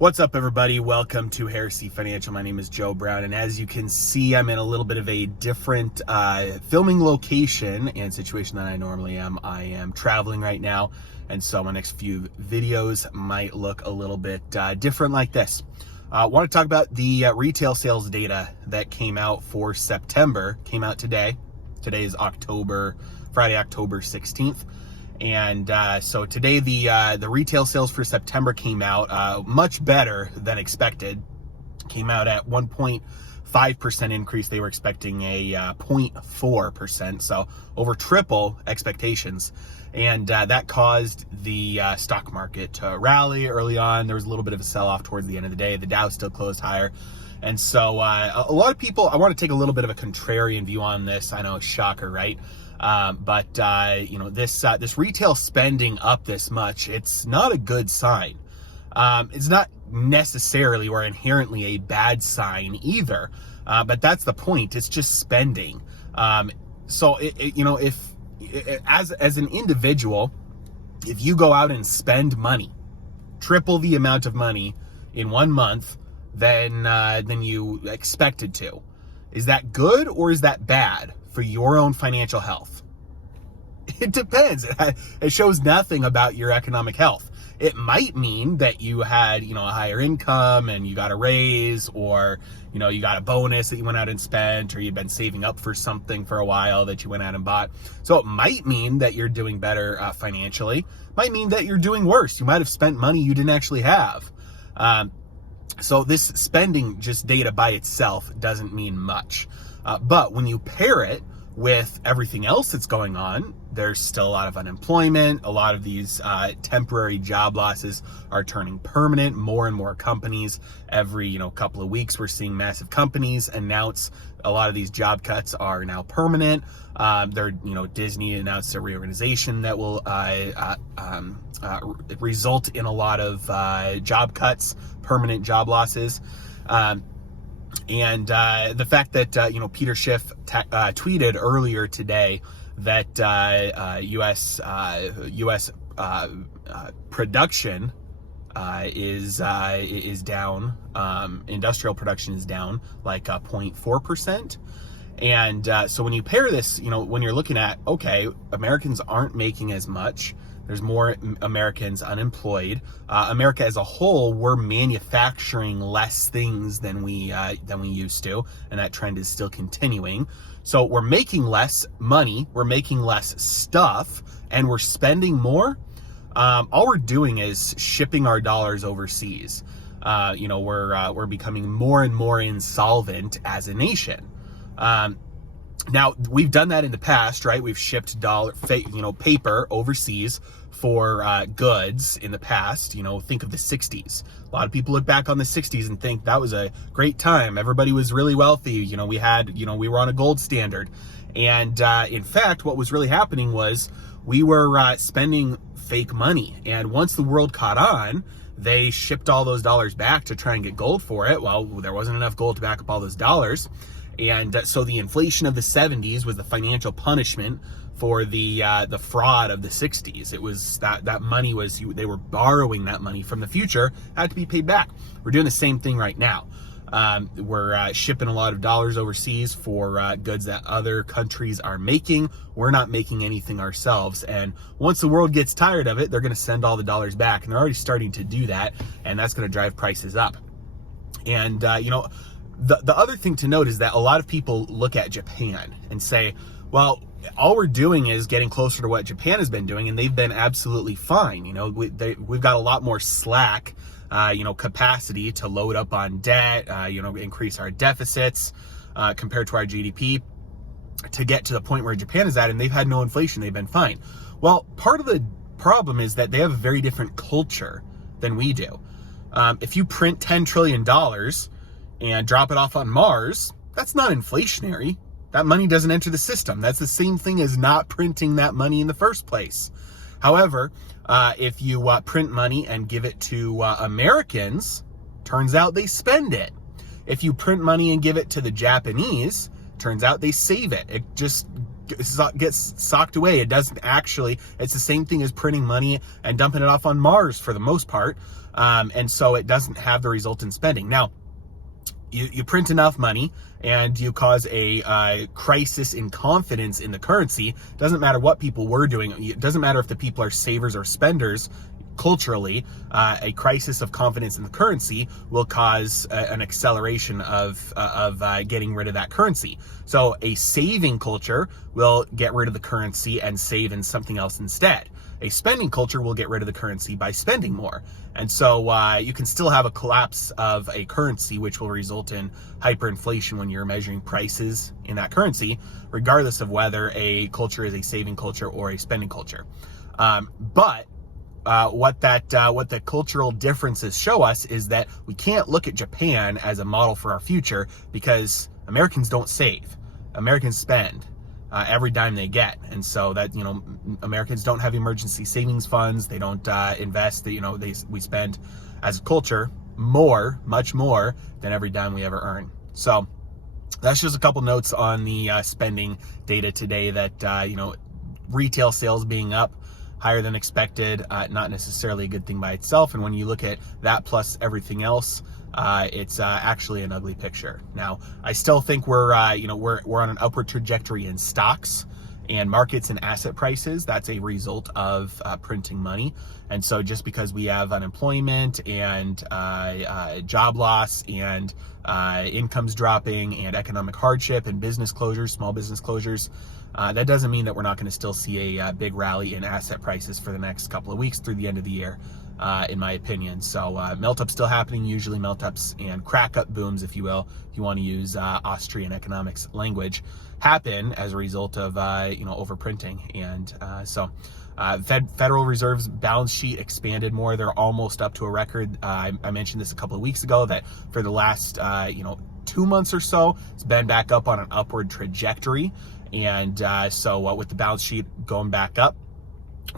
What's up, everybody? Welcome to Heresy Financial. My name is Joe Brown, and as you can see, I'm in a little bit of a different filming location and situation than I normally am. I am traveling right now, and so my next few videos might look a little bit different like this. I want to talk about the retail sales data that came out for September. Came out today. Today is Friday, October 16th. And so today the retail sales for September came out much better than expected. Came out at 1.5% increase. They were expecting a 0.4%, so over triple expectations. And that caused the stock market to rally early on. There was a little bit of a sell-off towards the end of the day. The Dow still closed higher. And so a lot of people, I want to take a little bit of a contrarian view on this. I know, a shocker, right? But this retail spending up this much, it's not a good sign. It's not necessarily or inherently a bad sign either. But that's the point. It's just spending. So as an individual, if you go out and spend money, triple the amount of money in 1 month than you expected to, is that good or is that bad for your own financial health? It depends. It shows nothing about your economic health. It might mean that you had, a higher income and you got a raise, or, you got a bonus that you went out and spent, or you've been saving up for something for a while that you went out and bought. So it might mean that you're doing better financially. Might mean that you're doing worse. You might have spent money you didn't actually have. So this spending just data by itself doesn't mean much. But when you pair it with everything else that's going on, there's still a lot of unemployment. A lot of these temporary job losses are turning permanent. More and more companies, every couple of weeks, we're seeing massive companies announce a lot of these job cuts are now permanent. Disney announced a reorganization that will result in a lot of job cuts, permanent job losses. And the fact that, Peter Schiff tweeted earlier today that U.S. production is down, industrial production is down like 0.4%. And so when you pair this, when you're looking at, okay, Americans aren't making as much, there's more Americans unemployed. America as a whole, we're manufacturing less things than we used to, and that trend is still continuing. So we're making less money, we're making less stuff, and we're spending more. All we're doing is shipping our dollars overseas. We're becoming more and more insolvent as a nation. Now, we've done that in the past, right? We've shipped paper overseas for goods in the past. Think of the 60s. A lot of people look back on the 60s and think that was a great time. Everybody was really wealthy. We were on a gold standard. And in fact, what was really happening was we were spending fake money. And once the world caught on, they shipped all those dollars back to try and get gold for it. Well, there wasn't enough gold to back up all those dollars. And so the inflation of the 70s was the financial punishment for the fraud of the 60s. It was that money they were borrowing that money from the future, had to be paid back. We're doing the same thing right now. We're shipping a lot of dollars overseas for goods that other countries are making. We're not making anything ourselves. And once the world gets tired of it, they're going to send all the dollars back. And they're already starting to do that. And that's going to drive prices up. And, the other thing to note is that a lot of people look at Japan and say, well, all we're doing is getting closer to what Japan has been doing, and they've been absolutely fine. We've got a lot more slack, capacity to load up on debt, increase our deficits compared to our GDP to get to the point where Japan is at, and they've had no inflation. They've been fine. Well, part of the problem is that they have a very different culture than we do. If you print $10 trillion and drop it off on Mars, that's not inflationary. That money doesn't enter the system. That's the same thing as not printing that money in the first place. However, if you print money and give it to Americans, turns out they spend it. If you print money and give it to the Japanese, turns out they save it. It just gets socked away. It doesn't actually, it's the same thing as printing money and dumping it off on Mars for the most part. And so it doesn't have the result in spending. Now, you print enough money and you cause a crisis in confidence in the currency. Doesn't matter what people were doing. It doesn't matter if the people are savers or spenders. Culturally, a crisis of confidence in the currency will cause an acceleration of getting rid of that currency. So a saving culture will get rid of the currency and save in something else instead. A spending culture will get rid of the currency by spending more. And so you can still have a collapse of a currency, which will result in hyperinflation when you're measuring prices in that currency, regardless of whether a culture is a saving culture or a spending culture. But what the cultural differences show us is that we can't look at Japan as a model for our future, because Americans don't save. Americans spend every dime they get. And so that, Americans don't have emergency savings funds. They don't invest. We spend as a culture much more than every dime we ever earn. So that's just a couple notes on the spending data today, that, retail sales being up higher than expected, not necessarily a good thing by itself. And when you look at that plus everything else, it's actually an ugly picture. Now, I still think we're on an upward trajectory in stocks and markets and asset prices. That's a result of printing money. And so just because we have unemployment and job loss and incomes dropping and economic hardship and business closures, small business closures, that doesn't mean that we're not going to still see a big rally in asset prices for the next couple of weeks through the end of the year, in my opinion. So melt-up's still happening. Usually melt-ups and crack-up booms, if you will, if you want to use Austrian economics language, happen as a result of overprinting. And so Federal Reserve's balance sheet expanded more. They're almost up to a record. I mentioned this a couple of weeks ago, that for the last 2 months or so, it's been back up on an upward trajectory. And so with the balance sheet going back up,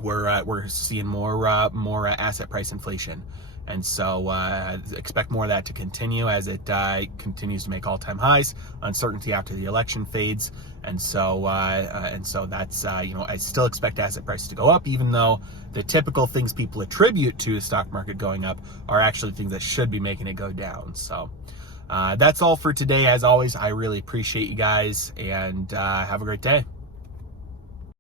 we're seeing more asset price inflation. And so expect more of that to continue as it continues to make all-time highs. Uncertainty after the election fades. And so that's, I still expect asset prices to go up, even though the typical things people attribute to the stock market going up are actually things that should be making it go down. So that's all for today. As always, I really appreciate you guys, and have a great day.